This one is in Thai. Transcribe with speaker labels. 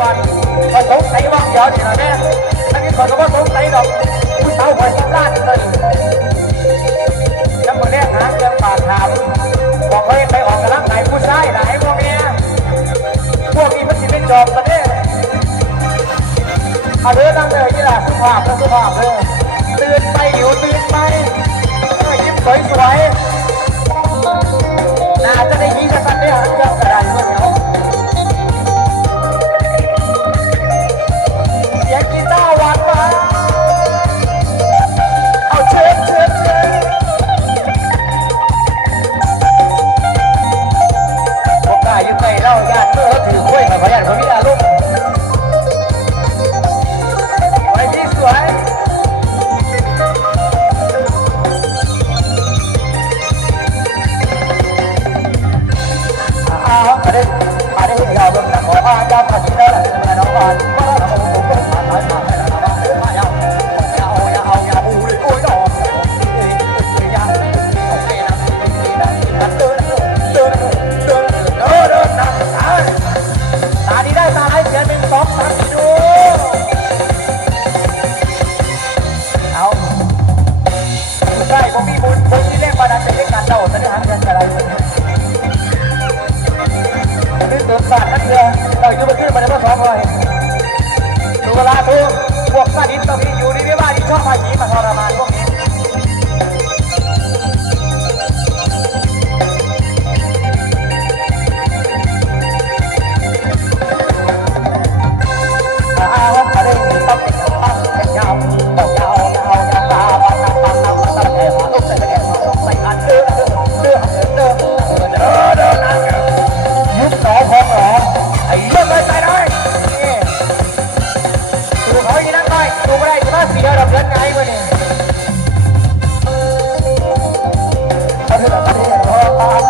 Speaker 1: ก่อนพอสงสัยว่างเดี๋ยวนี่นะแม่อันนี้คนก็ว่าสงสัยดอกผู้สาวคอยสำราญเลยแล้วคนแรกหาเรื่องปากถามบอกเขาไปออกกำลังกายผู้ชายไหนพวกเนี้ยพวกนี้มันสิเป็นจอบกันเนี่ยเอาเรื่องนั่งเลยนี่แหละสุภาพสุภาพเลยตื่นไปอยู่ตื่นไปยิ้มสวยๆน่าจะได้ยินกันเนี่ยเรื่อง ใช่ผมมีบุญผมที่เรียกว่นั้นเป็นเรื่องารเล่าแต่เรื่องหาเงินอะไร นี่ตื่นสาดนักเรือเราอยู่บนขึ้นมาได้เมื่อสองร้อยดูเวลาดูพวกซาดิสตรงนี้ เขาอย่างนั้นไปดูไม่ได้ก็ต้องเสียดอกเงินไงวะเนี่ยอันนี้อันนี้พอป้าเราอัน